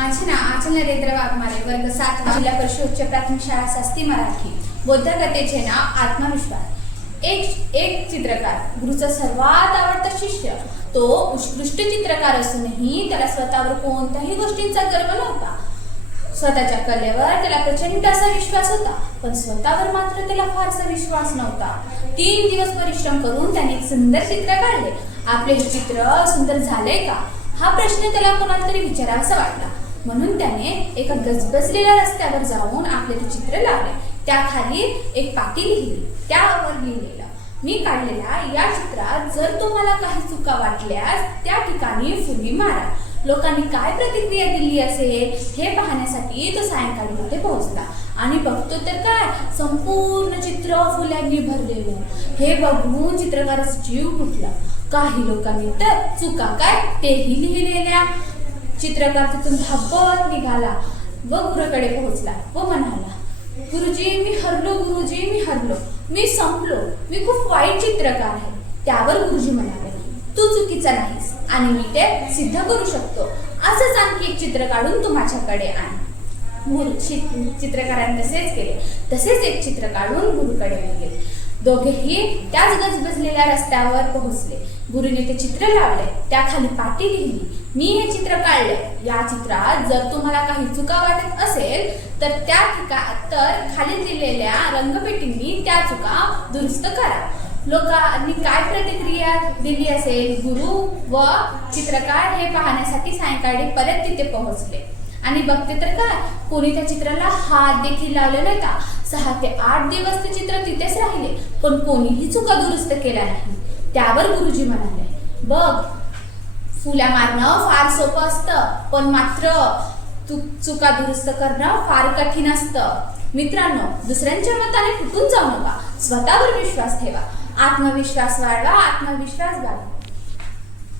माझे नाव आचल नरेंद्र वाघमारे, वर्ग 7, जिल्हा परिषद उच्च प्राथमिक शाळा शास्त्री मराठी. बौद्ध कथेचे नाव आत्मविश्वास. एक चित्रकार, गुरुचा सर्वात आवडता शिष्य. तो उत्कृष्ट चित्रकार असूनही त्याला स्वतःवर कोणत्याही गोष्टींचा गर्व नव्हता. स्वतःच्या कलेवर त्याला प्रचंड असा विश्वास होता, पण स्वतःवर मात्र त्याला फारसा विश्वास नव्हता. 3 दिवस परिश्रम करून त्याने एक सुंदर चित्र काढले. आपले हे चित्र सुंदर झाले का, हा प्रश्न त्याला कोणाला तरी विचारावासा वाटला. म्हणून त्याने एका गजबजलेल्या रस्त्यावर जाऊन आपले ते चित्र लावले. त्याखाली एक पाटी लिहिली. त्यावर लिहिलेलं, मी काढलेल्या या चित्रात जर तुम्हाला काही चुका वाटल्यास त्या ठिकाणी फुली मारा. लोकांनी काय प्रतिक्रिया दिली असेल हे पाहण्यासाठी तो सायंकाळी तिथे पोहोचला आणि बघतो तर काय, संपूर्ण चित्र फुलांनी भरलेलं. हे बघून चित्रकाराचा जीव फुटला. काही लोकांनी तर चुका काय तेही लिहिलेल्या. चित्रकार तिथून धावत निघाला व गुरुकडे पोहोचला व म्हणाला, गुरुजी मी हरलो, गुरुजी मी हरलो, मी संपलो, मी खूप वाईट चित्रकार आहे. त्यावर गुरुजी म्हणाले, तू चुकीचा नाहीस आणि मी ते सिद्ध करू शकतो. असंच आणखी एक चित्र काढून तू माझ्याकडे आण. चित्रकाराने तसेच केले. तसेच एक चित्र काढून गुरुकडे गेले. दोघेही त्याच गजबजलेल्या रस्त्यावर पोहोचले. गुरुने ते चित्र लावले. त्याखाली पाटी लिहिली, मी हे चित्र काढले. या चित्रात जर तुम्हाला काही चुका वाटत असेल तर खाली दिलेल्या रंगपेटींनी त्या चुका दुरुस्त करा. लोकांनी काय प्रतिक्रिया दिली असेल, गुरु व चित्रकार हे पाहण्यासाठी सायंकाळी परत तिथे पोहोचले आणि बघते तर काय, कोणी त्या चित्राला हात देखील लावले नव्हता. 6 ते 8 दिवस ते चित्र तिथेच राहिले, पण कोणीही चुका दुरुस्त केल्या नाही. त्यावर गुरुजी म्हणाले, बघ, फुल्या मारणं फार सोपं असतं, पण मात्र चुका दुरुस्त करणं फार कठीण असतं. मित्रांनो, दुसऱ्यांच्या मताने फुटून जाऊ नका. स्वतःवर विश्वास ठेवा. आत्मविश्वास वाढवा, आत्मविश्वास वाढवा.